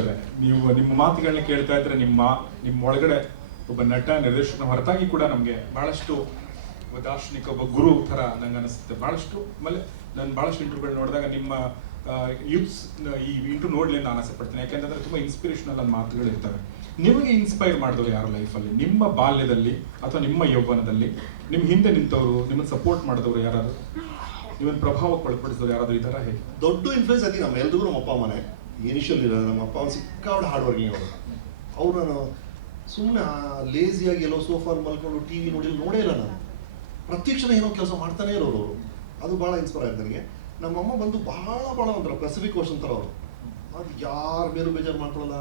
ಅವರೇ, ನೀವು ನಿಮ್ಮ ಮಾತುಗಳನ್ನ ಕೇಳ್ತಾ ಇದ್ರೆ ನಿಮ್ಮ ಒಳಗಡೆ ಒಬ್ಬ ನಟ ನಿರ್ದೇಶಕನ ಹೊರತಾಗಿ ಕೂಡ ನಮಗೆ ಬಹಳಷ್ಟು ದಾರ್ಶನಿಕ ಒಬ್ಬ ಗುರು ಥರ ನಂಗೆ ಅನಿಸುತ್ತೆ. ಬಹಳಷ್ಟು ಆಮೇಲೆ ನಾನು ಬಹಳಷ್ಟು ಇಂಟರ್ವ್ಯೂಗಳು ನೋಡಿದಾಗ ನಿಮ್ಮ ಯೂತ್ಸ್ ಈ ಇಂಟರ್ವ್ಯೂ ನೋಡ್ಲಿ ನಾನು ಆಸೆ ಪಡ್ತೀನಿ. ಯಾಕೆಂತಂದ್ರೆ ತುಂಬ ಇನ್ಸ್ಪಿರೇಷನಲ್ ಆದ ಮಾತುಗಳು ಇರ್ತವೆ. ನಿಮಗೆ ಇನ್ಸ್ಪೈರ್ ಮಾಡಿದವರು ಯಾರ ಲೈಫಲ್ಲಿ, ನಿಮ್ಮ ಬಾಲ್ಯದಲ್ಲಿ ಅಥವಾ ನಿಮ್ಮ ಯೌವನದಲ್ಲಿ ನಿಮ್ಮ ಹಿಂದೆ ನಿಂತವರು, ನಿಮ್ಮನ್ನು ಸಪೋರ್ಟ್ ಮಾಡಿದವರು ಯಾರಾದ್ರು, ನಿಮ್ಮನ್ನು ಪ್ರಭಾವಕ್ಕೆ ಒಳಪಡಿಸಿದವರು ಯಾರಾದ್ರೂ ಈ ಥರ? ಹೇಗೆ ದೊಡ್ಡ ಇನ್ಫ್ಲೂಯೆನ್ಸ್ ಆಗಿ ನಮ್ಮ ಎಲ್ರಿಗೂ ನಮ್ಮ ಅಪ್ಪ ಅಮ್ಮನೇ ಇನಿಷಿಯಲ್ ಇರೋದು. ನಮ್ಮ ಅಪ್ಪ ಅಮ್ಮ ಸಿಕ್ಕಾಪಟ್ಟೆ ಹಾರ್ಡ್ ವರ್ಕಿಂಗ್ ಅವರು ನಾನು ಸುಮ್ಮನೆ ಲೇಸಿಯಾಗಿ ಎಲ್ಲೋ ಸೋಫಾಲ್ ಮಲ್ಕೊಂಡು ಟಿ ವಿ ನೋಡೇ ಇಲ್ಲ. ನಾನು ಪ್ರತ್ಯಕ್ಷಣ ಏನೋ ಕೆಲಸ ಮಾಡ್ತಾನೆ ಇರೋರು ಅವರು. ಅದು ಭಾಳ ಇನ್ಸ್ಪೈರ್ ಆಯ್ತು ನನಗೆ. ನಮ್ಮಮ್ಮ ಬಂದು ಭಾಳ ಒಂಥರ ಪೆಸಿಫಿಕ್ ಓಷನ್ ಥರ ಅವರು. ಅದು ಯಾರ ಮೇಲೂ ಬೇಜಾರು ಮಾಡ್ಕೊಳ್ಳಲ್ಲ,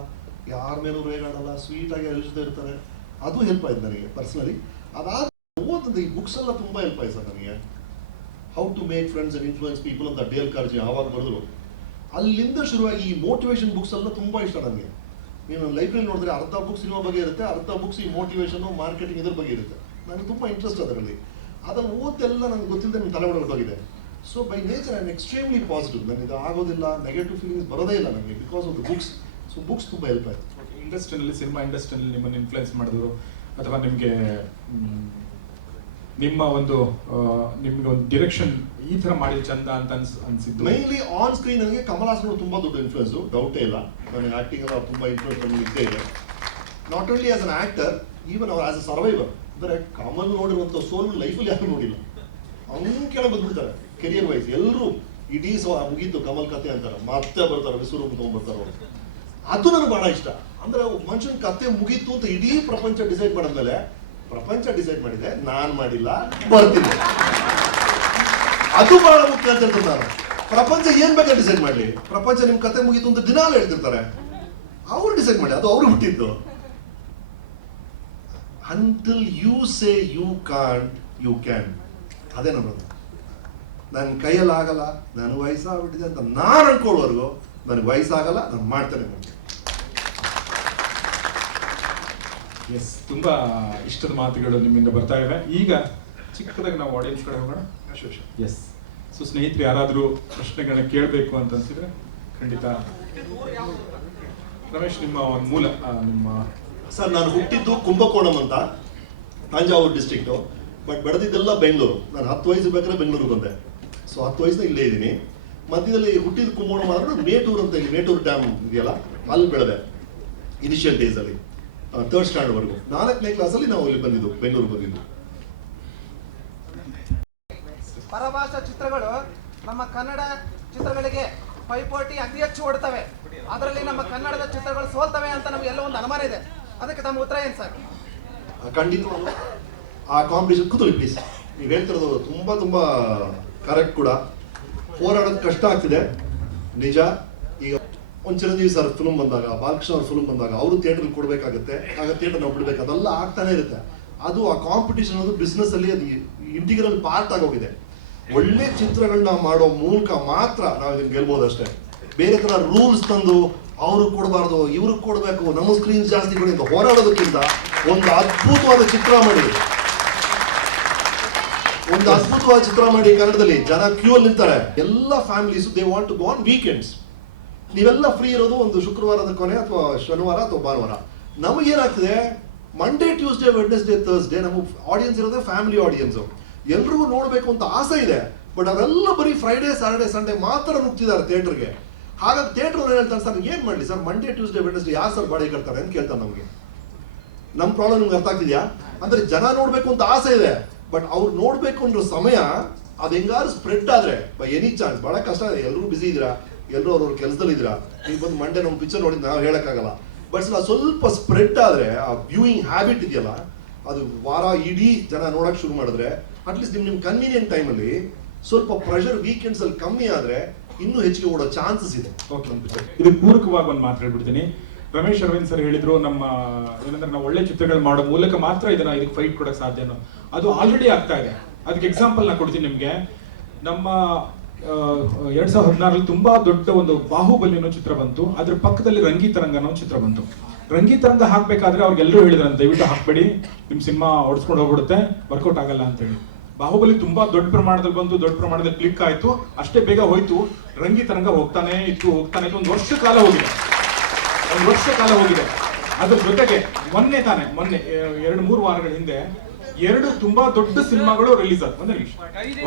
ಯಾರ ಮೇಲೂ ರೇಗಾಡಲ್ಲ, ಸ್ವೀಟಾಗಿ ಎಲ್ಲಿಸ್ತಾ ಇರ್ತಾರೆ. ಅದು ಹೆಲ್ಪ್ ಆಯ್ತು ನನಗೆ ಪರ್ಸ್ನಲಿ. ಅದಾದ ಓದಂತ ಈ ಬುಕ್ಸ್ ಎಲ್ಲ ತುಂಬ ಹೆಲ್ಪ್ ಆಯ್ತು ಸರ್ ನನಗೆ. How to make friends and influence people ಅಂತ ಡೇಲ್ ಕಾರ್ಜಿ ಆವಾಗ ಬರೆದ್ರು. ಅಲ್ಲಿಂದ ಶುರುವಾಗಿ ಈ ಮೋಟಿವೇಶನ್ ಬುಕ್ಸ್ ಎಲ್ಲ ತುಂಬ ಇಷ್ಟ ನನಗೆ. ನೀವು ಲೈಬ್ರರಿ ನೋಡಿದ್ರೆ ಅರ್ಧ ಬುಕ್ಸ್ ಸಿನಿಮಾ ಬಗ್ಗೆ ಇರುತ್ತೆ, ಅರ್ಧ ಬುಕ್ಸ್ ಈ ಮೋಟಿವೇಶನು ಮಾರ್ಕೆಟಿಂಗ್ ಇದ್ರ ಬಗ್ಗೆ ಇರುತ್ತೆ. ನನಗೆ ತುಂಬ ಇಂಟ್ರೆಸ್ಟ್ ಅದರಲ್ಲಿ. ಅದನ್ನು ಓದೆಲ್ಲ ನನಗೆ ಗೊತ್ತಿಲ್ಲದೆ ನನ್ನ ತಲೆ ಒಳಗೆ ಹೋಗಿದೆ. So by nature I am extremely positive. ನನಗೆ ಇದು ಆಗೋದಿಲ್ಲ, ನೆಗೆಟಿವ್ ಫೀಲಿಂಗ್ಸ್ ಬರೋದೇ ಇಲ್ಲ ನನಗೆ because of the books. So books ತುಂಬ ಹೆಲ್ಪ್ ಆಯಿತು. ಇಂಡಸ್ಟ್ರಿಯಲ್ಲಿ, ಸಿನಿಮಾ ಇಂಡಸ್ಟ್ರಿಯಲ್ಲಿ ನಿಮ್ಮನ್ನು ಇನ್ಫ್ಲುಯೆನ್ಸ್ ಮಾಡಿದ್ರು ಅಥವಾ ನಿಮಗೆ ನಿಮ್ಮ ನಿಮ್ಗೆ ಒಂದು ಡೈರೆಕ್ಷನ್ ಈ ಥರ ಮಾಡಿ ಚಂದ ಅಂತ ಅನ್ಸಿದ್ದು? ಮೈನ್ಲಿ ಆನ್ ಸ್ಕ್ರೀನ್ ನನಗೆ ಕಮಲ್ ಹಾಸನ್ ತುಂಬ ದೊಡ್ಡ ಇನ್ಫ್ಲುಯೆನ್ಸು, ಡೌಟೇ ಇಲ್ಲ. ನನಗೆ ಆ್ಯಕ್ಟಿಂಗ್ ಎಲ್ಲ ತುಂಬ ಇಂಟ್ರೆಸ್ಟ್ ನನಗೆ ಇದ್ದೇ ಇದೆ. Not only as an actor, even ಅವ್ರು ಆಸ್ ಅ ಸರ್ವೈವರ್. ಅಂದರೆ ಕಮಲ್ ನೋಡಿರುವಂಥ ಸೋಲ್ ಲೈಫಲ್ಲಿ ಯಾರು ನೋಡಿಲ್ಲ. ಅವನು ಕೆಳಗೆ ಬಂದ್ಬಿಡ್ತಾರೆ ಕೆರಿಯರ್ ವೈಸ್. ಎಲ್ಲರೂ ಇಡೀ ಮುಗೀತು ಕಮಲ್ ಕತೆ ಅಂತಾರೆ, ಮತ್ತೆ ಬರ್ತಾರೆ ವಿಶ್ವರೂಪ ತೊಗೊಂಡ್ಬರ್ತಾರೆ ಅವರು. ಅದು ನನಗೆ ಭಾಳ ಇಷ್ಟ. ಅಂದರೆ ಮನುಷ್ಯನ ಕತೆ ಮುಗೀತು ಅಂತ ಇಡೀ ಪ್ರಪಂಚ ಡಿಸೈಡ್ ಮಾಡಿದ್ಮೇಲೆ, ಪ್ರಪಂಚ ಡಿಸೈಡ್ ಮಾಡಿದೆ, ನಾನು ಮಾಡಿಲ್ಲ, ಬರ್ತೀನಿ. ಅದು ಬಹಳ ಮುಖ್ಯ ಅಂತ ಹೇಳ್ತಾರೆ. ನಾನು ಪ್ರಪಂಚ ಏನ್ ಬೇಕಾದ್ರೆ ಡಿಸೈಡ್ ಮಾಡಲಿ, ಪ್ರಪಂಚ ನಿಮ್ ಕತೆ ಮುಗೀತು ಅಂತ ದಿನಾಲು ಹೇಳ್ತಿರ್ತಾರೆ. ಅವ್ರು ಡಿಸೈಡ್ ಮಾಡಿ, ಅದು ಅವ್ರು ಹುಟ್ಟಿದ್ದು. Until you say you can't you can. ಅದೇ ನನ್ನದು. ನನ್ನ ಕೈಯಲ್ಲಿ ಆಗಲ್ಲ, ನನಗೆ ವಯಸ್ಸಾಗ್ಬಿಟ್ಟಿದೆ ಅಂತ ನಾನು ಅನ್ಕೊಳ್ಳೋವರೆಗೂ ನನಗೆ ವಯಸ್ಸಾಗಲ್ಲ, ನಾನು ಮಾಡ್ತೇನೆ. ಎಸ್, ತುಂಬಾ ಇಷ್ಟದ ಮಾತುಗಳು ನಿಮ್ಮಿಂದ ಬರ್ತಾ ಇವೆ. ಈಗ ಚಿಕ್ಕದಾಗಿ ನಾವು ಆಡಿಯನ್ಸ್ ಕಡೆ ಹೋಗೋಣ. ಎಸ್, ಸೊ ಸ್ನೇಹಿತರು ಯಾರಾದರೂ ಪ್ರಶ್ನೆಗಳನ್ನ ಕೇಳಬೇಕು ಅಂತ ಅನ್ಸಿದ್ರೆ ಖಂಡಿತ. ರಮೇಶ್, ನಿಮ್ಮ ಒಂದು ಮೂಲ ನಿಮ್ಮ ಸರ್, ನಾನು ಹುಟ್ಟಿದ್ದು ಕುಂಭಕೋಣಂ ಅಂತ, ತಂಜಾವೂರು ಡಿಸ್ಟ್ರಿಕ್ಟು. ಬಟ್ ಬೆಳೆದಿದ್ದೆಲ್ಲ ಬೆಂಗಳೂರು. ನಾನು 10 ವಯಸ್ಸು ಬೇಕಾದ್ರೆ ಬೆಂಗಳೂರಿಗೆ ಬಂದೆ. ಸೊ 10 ವಯಸ್ಸಿನ ಇಲ್ಲೇ ಇದ್ದೀನಿ. ಮಧ್ಯದಲ್ಲಿ ಹುಟ್ಟಿದ ಕುಂಭಕೋಣಂ ಆದ್ರೆ ಮೇಟೂರು ಅಂತ, ಇಲ್ಲಿ ಮೇಟೂರು ಡ್ಯಾಮ್ ಇದೆಯಲ್ಲ, ಅಲ್ಲಿ ಬೆಳೆದೆ ಇನಿಷಿಯಲ್ ಡೇಸಲ್ಲಿ. 3rd ಸ್ಟ್ಯಾಂಡರ್ಡ್ವರೆಗೂ. 4ನೇ ಕ್ಲಾಸಲ್ಲಿ ನಾವು ಇಲ್ಲಿ ಬಂದಿದ್ದು, ಬೆಂಗಳೂರು ಬಂದಿದ್ದು. ಪರಭಾಷಾ ಚಿತ್ರಗಳು ನಮ್ಮ ಕನ್ನಡ ಚಿತ್ರಗಳಿಗೆ ಪೈಪೋಟಿ ಅತಿ ಹೆಚ್ಚು ಓಡ್ತವೆ. ಅದರಲ್ಲಿ ನಮ್ಮ ಕನ್ನಡದ ಚಿತ್ರಗಳು ಸೋಲ್ತವೆ ಅಂತ ನಮ್ಗೆ ಎಲ್ಲ ಒಂದು ಅನುಮಾನ ಇದೆ. ಅದಕ್ಕೆ ತಮ್ಮ ಉತ್ತರ ಏನು ಸರ್? ಖಂಡಿತವಾಗ್ಲೂ ಆ ಕಾಂಪಿಟೇಷನ್ ಕೂತಲಿ ಪ್ಲೀಸ್. ನೀವು ಹೇಳ್ತಿರೋದು ತುಂಬ ಕರೆಕ್ಟ್ ಕೂಡ. ಹೋರಾಡೋದು ಕಷ್ಟ ಆಗ್ತಿದೆ ನಿಜ. ಈಗ ಒಂದು ಚಿರಂಜೀವಿ ಸರ್ ಫಿಲ್ಮ್ ಬಂದಾಗ, ಬಾಲಕೃಷ್ಣ ಅವ್ರ ಫಿಲ್ಮ್ ಬಂದಾಗ ಅವರು ಥಿಯೇಟ್ರಲ್ಲಿ ಕೊಡಬೇಕಾಗುತ್ತೆ, ಆಗ ಥಿಯೇಟರ್ ನಾವು ಬಿಡಬೇಕು, ಅದೆಲ್ಲ ಆಗ್ತಾನೆ ಇರುತ್ತೆ. ಅದು ಆ ಕಾಂಪಿಟೇಷನ್ ಅದು ಬಿಸ್ನೆಸ್ ಅಲ್ಲಿ ಅದು ಇಂಟಿಗ್ರಲ್ ಪಾರ್ಟ್ ಆಗೋಗಿದೆ. ಒಳ್ಳೆ ಚಿತ್ರಗಳನ್ನ ಮಾಡೋ ಮೂಲಕ ಮಾತ್ರ ನಾವು ಇದನ್ನ ಗೆಲ್ಬೋದು ಅಷ್ಟೇ. ಬೇರೆ ಥರ ರೂಲ್ಸ್ ತಂದು ಅವ್ರಿಗೆ ಕೊಡಬಾರ್ದು, ಇವ್ರಿಗೆ ಕೊಡಬೇಕು, ನಮ್ಮ ಸ್ಕ್ರೀನ್ಸ್ ಜಾಸ್ತಿ ಕೊಡಿ ಅಂತ ಹೋರಾಡೋದಕ್ಕಿಂತ ಒಂದು ಅದ್ಭುತವಾದ ಚಿತ್ರ ಮಾಡಿ ಕನ್ನಡದಲ್ಲಿ ಜನ ಕ್ಯೂ ಅಲ್ಲಿ ನಿಂತಾರೆ. ಎಲ್ಲ families they want to go on weekends. ನೀವೆಲ್ಲ ಫ್ರೀ ಇರೋದು ಒಂದು ಶುಕ್ರವಾರದ ಕೊನೆ ಅಥವಾ ಶನಿವಾರ ಅಥವಾ ಭಾನುವಾರ. ನಮಗೇನಾಗ್ತದೆ, ಮಂಡೇ ಟ್ಯೂಸ್ಡೇ ವೆಡ್ನೆಸ್ಡೇ ಥರ್ಸ್ಡೇ ನಮ್ಮ ಆಡಿಯನ್ಸ್ ಇರೋದೇ ಫ್ಯಾಮಿಲಿ ಆಡಿಯನ್ಸು. ಎಲ್ರಿಗೂ ನೋಡಬೇಕು ಅಂತ ಆಸೆ ಇದೆ. ಬಟ್ ಅವರೆಲ್ಲ ಬರೀ ಫ್ರೈಡೇ ಸ್ಯಾಟರ್ಡೇ ಸಂಡೇ ಮಾತ್ರ ನುಗ್ತಿದ್ದಾರೆ ಥಿಯೇಟರ್ಗೆ. ಹಾಗಾಗಿ ಥಿಯೇಟರ್ ಅವ್ರು ಹೇಳ್ತಾರೆ, ಸರ್ ಏನು ಮಾಡಲಿ ಸರ್, ಮಂಡೇ ಟ್ಯೂಸ್ಡೇ ವೆಡ್ನೆಸ್ಡೇ ಯಾರು ಸರ್ ಬಾಡಿಗೆ ಕಟ್ತಾರೆ ಅಂತ ಕೇಳ್ತಾರೆ ನಮಗೆ. ನಮ್ಮ ಪ್ರಾಬ್ಲಮ್ ನಿಮ್ಗೆ ಅರ್ಥ ಆಗ್ತಿದ್ಯಾ? ಅಂದರೆ ಜನ ನೋಡಬೇಕು ಅಂತ ಆಸೆ ಇದೆ, ಬಟ್ ಅವ್ರು ನೋಡಬೇಕು ಅನ್ನೋ ಸಮಯ ಅದು ಹೆಂಗಾದ್ರು ಸ್ಪ್ರೆಡ್ ಆದರೆ ಬೈ ಎನಿ ಚಾನ್ಸ್. ಭಾಳ ಕಷ್ಟ ಇದೆ. ಎಲ್ಲರೂ ಬಿಸಿ ಇದ್ದೀರಾ, ಎಲ್ಲರೂ ಅವ್ರವ್ರ ಕೆಲಸದಲ್ಲಿ ಇದ್ದೀರಾ. ನೀವು ಬಂದು ಮಂಡೇ ನಮ್ಮ ಪಿಕ್ಚರ್ ನೋಡಿ ನಾವು ಹೇಳೋಕ್ಕಾಗಲ್ಲ. ಬಟ್ ಸ್ವಲ್ಪ ಸ್ಪ್ರೆಡ್ ಆದರೆ ಆ ವ್ಯೂಯಿಂಗ್ ಹ್ಯಾಬಿಟ್ ಇದೆಯಲ್ಲ, ಅದು ವಾರ ಇಡೀ ಜನ ನೋಡೋಕೆ ಶುರು ಮಾಡಿದ್ರೆ, ಅಟ್ಲೀಸ್ಟ್ ನಿಮ್ಮ ಕನ್ವೀನಿಯಂಟ್ ಟೈಮಲ್ಲಿ ಸ್ವಲ್ಪ ಪ್ರೆಷರ್ ವೀಕೆಂಡ್ಸಲ್ಲಿ ಕಮ್ಮಿ ಆದರೆ ಇನ್ನೂ ಹೆಚ್ಚಿಗೆ ಓಡೋ ಚಾನ್ಸಸ್ ಇದೆ. ಓಕೆ, ಇದು ಪೂರಕವಾಗಿ ಒಂದು ಮಾತು ಹೇಳ್ಬಿಡ್ತೀನಿ. ರಮೇಶ್ ಅರವಿಂದ್ ಸರ್ ಹೇಳಿದ್ರು, ನಮ್ಮ ಏನಂದ್ರೆ ನಾವು ಒಳ್ಳೆ ಚಿತ್ರಗಳು ಮಾಡೋ ಮೂಲಕ ಮಾತ್ರ ಇದಕ್ಕೆ ಫೈಟ್ ಕೊಡೋಕೆ ಸಾಧ್ಯ ಅನ್ನೋ. ಅದು ಆಲ್ರೆಡಿ ಆಗ್ತಾ ಇದೆ. ಅದಕ್ಕೆ ಎಕ್ಸಾಂಪಲ್ ನಾ ಕೊಡ್ತೀನಿ ನಿಮಗೆ. ನಮ್ಮ 2016 ತುಂಬಾ ದೊಡ್ಡ ಒಂದು ಬಾಹುಬಲಿ ಅನ್ನೋ ಚಿತ್ರ ಬಂತು. ಅದ್ರ ಪಕ್ಕದಲ್ಲಿ ರಂಗಿತರಂಗ ಅನ್ನೋ ಚಿತ್ರ ಬಂತು. ರಂಗಿತರಂಗ ಹಾಕ್ಬೇಕಾದ್ರೆ ಅವ್ರಿಗೆಲ್ಲರೂ ಹೇಳಿದ್ರು, ದಯವಿಟ್ಟು ಹಾಕ್ಬೇಡಿ, ನಿಮ್ ಸಿನಿಮಾ ಓಡಿಸ್ಕೊಂಡು ಹೋಗ್ಬಿಡುತ್ತೆ, ವರ್ಕೌಟ್ ಆಗಲ್ಲ ಅಂತ ಹೇಳಿ. ಬಾಹುಬಲಿ ತುಂಬಾ ದೊಡ್ಡ ಪ್ರಮಾಣದಲ್ಲಿ ಬಂದು, ದೊಡ್ಡ ಪ್ರಮಾಣದಲ್ಲಿ ಕ್ಲಿಕ್ ಆಯ್ತು, ಅಷ್ಟೇ ಬೇಗ ಹೋಯ್ತು. ರಂಗಿತರಂಗ ಹೋಗ್ತಾನೆ ಇತ್ತು. 1 ವರ್ಷ ಕಾಲ ಹೋಗಿದೆ. ಒಂದು ವರ್ಷ ಕಾಲ ಹೋಗಿದೆ. ಅದ್ರ ಜೊತೆಗೆ ಮೊನ್ನೆ 2-3 ವಾರಗಳ ಹಿಂದೆ 2 ತುಂಬಾ ದೊಡ್ಡ ಸಿನಿಮಾಗಳು ರಿಲೀಸ್ ಆಯ್ತು.